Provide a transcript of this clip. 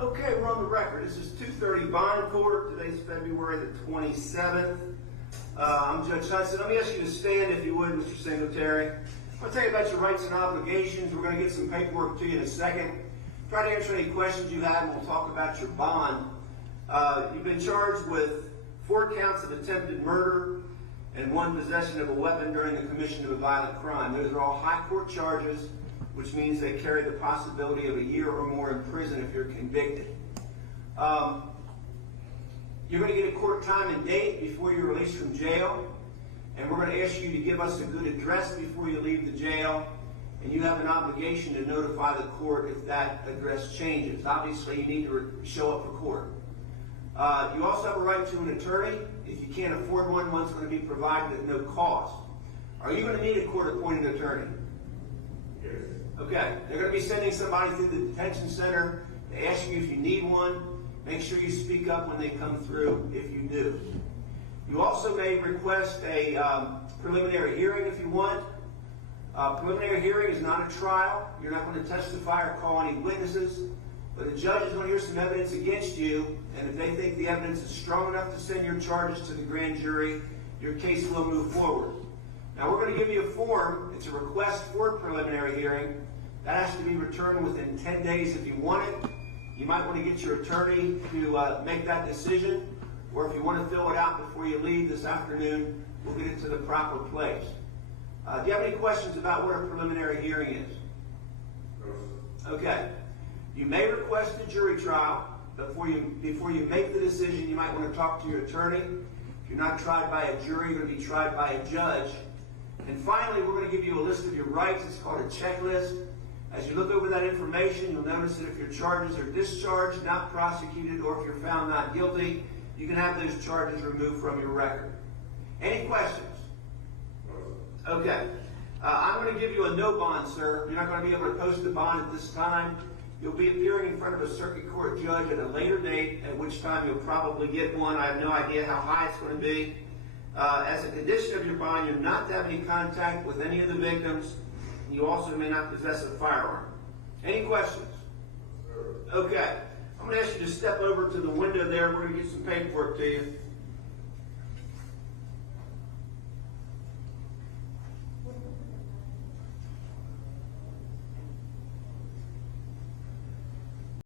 Okay, we're on the record. This is 230 Bond Court. Today's February the 27th. I'm Judge Hudson. Let me ask you to stand if you would, Mr. Singletary. I'll tell you about your rights and obligations. We're going to get some paperwork to you in a second. Try to answer any questions you have, and we'll talk about your bond. You've been charged with 4 counts of attempted murder and 1 possession of a weapon during the commission of a violent crime. Those are all high court charges, which means they carry the possibility of a year or more in prison if you're convicted. You're going to get a court time and date before you're released from jail, and we're going to ask you to give us a good address before you leave the jail, and you have an obligation to notify the court if that address changes. Obviously, you need to show up for court. You also have a right to an attorney. If you can't afford one, one's going to be provided at no cost. Are you going to need a court-appointed attorney? Yes. Okay, they're going to be sending somebody through the detention center. They ask you if you need one. Make sure you speak up when they come through if you do. You also may request a preliminary hearing if you want. Preliminary hearing is not a trial. You're not going to testify or call any witnesses, but the judge is going to hear some evidence against you, and if they think the evidence is strong enough to send your charges to the grand jury, your case will move forward. Now, we're going to give you a form. It's a request for a preliminary hearing. That has to be returned within 10 days if you want it. You might want to get your attorney to make that decision, or if you want to fill it out before you leave this afternoon, we'll get it to the proper place. Do you have any questions about what a preliminary hearing is? No. Okay. You may request a jury trial, but before you make the decision, you might want to talk to your attorney. If you're not tried by a jury, you're going to be tried by a judge. And finally, we're going to give you a list of your rights. It's called a checklist. As you look over that information, you'll notice that if your charges are discharged, not prosecuted, or if you're found not guilty, you can have those charges removed from your record. Any questions? No. Okay. I'm going to give you a no bond, sir. You're not going to be able to post a bond at this time. You'll be appearing in front of a circuit court judge at a later date, at which time you'll probably get one. I have no idea how high it's going to be. As a condition of your bond, you're not to have any contact with any of the victims. You also may not possess a firearm. Any questions? Sir. Okay. I'm going to ask you to step over to the window there. We're going to get some paperwork to you.